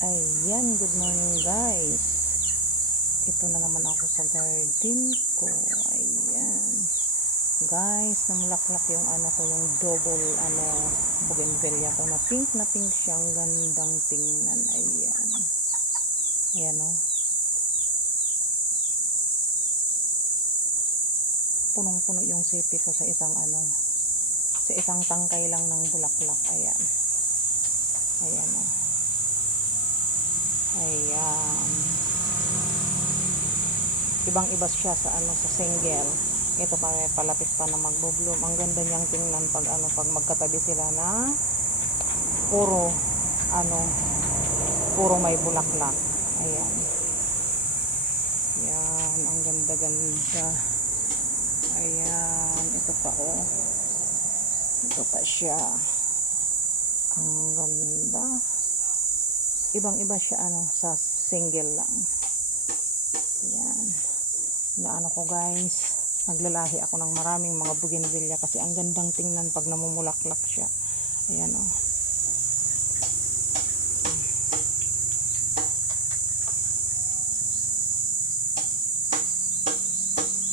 Ayan, good morning guys. Ito na naman ako sa garden ko. Ayan. Guys, namulaklak yung yung double bougainvillea ko na pink siya. Ang gandang tingnan. Ayan. Ayan o. Punong-puno yung sipi ko sa isang tangkay lang ng bulaklak. Ayan. Ayan o. Ayan. Ibang-iba siya sa single. Ito palapit pa na magbo-bloom. Ang ganda niyang tingnan pag magkatabi sila na puro puro may bulaklak. Ayan. Yan, ang ganda-ganda. Ayan, ito pa oh. Ito pa siya. Ang ganda. Ibang-iba siya sa single lang. Ayan. Ko guys, naglalahi ako ng maraming mga bougainvillea kasi ang gandang tingnan pag namumulaklak siya. Ayan o.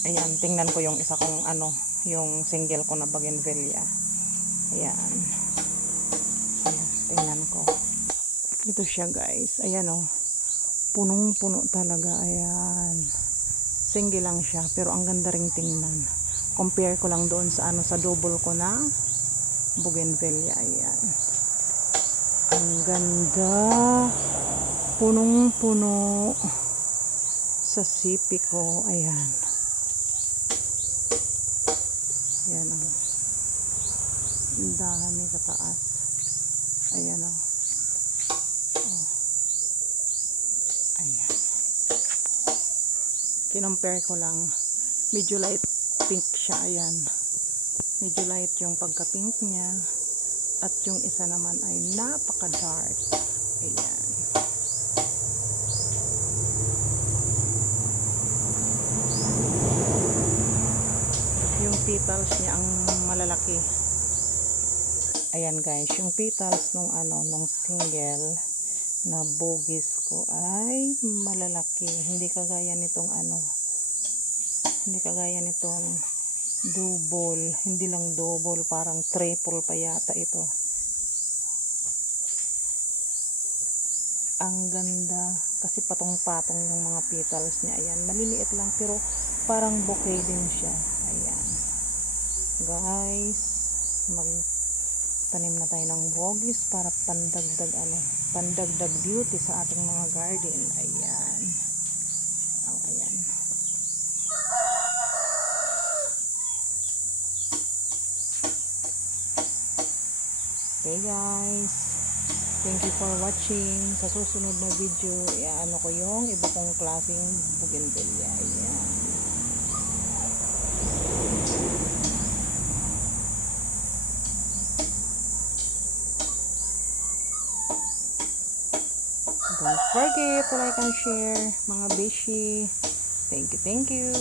Ayan, tingnan ko yung isa kong yung single ko na bougainvillea. Ayan. Ayan, tingnan ko. Ito siya guys. Ayan o. Punong-puno talaga. Ayan. Single lang siya pero ang ganda ring tingnan. Compare ko lang doon sa sa double ko na bougainvillea. Ayan. Ang ganda. Punong-puno sa sipi ko. Ayan. Ayan o. Ang dami sa taas. Ayan o. Ayan. Kinompare ko lang. Medyo light pink siya. Ayan. Medyo light yung pagka-pink niya. At yung isa naman ay napaka-dark. Ayan. Yung petals niya ang malalaki. Ayan guys. Yung petals nung single na bogis ko ay malalaki. Hindi kagaya nitong double. Hindi lang double, parang triple pa yata ito. Ang ganda kasi patong-patong yung mga petals niya. Ayan, maliliit lang pero parang bouquet din siya. Ayan. Guys, magtanim na tayo ng bogis para pandagdag beauty sa ating mga garden. Ayan. Oh, ayan. Okay guys, thank you for watching. Sa susunod na video, ko yung iba kong klaseng bougainvillea. Ayan. Don't forget to like and share mga beshi. Thank you.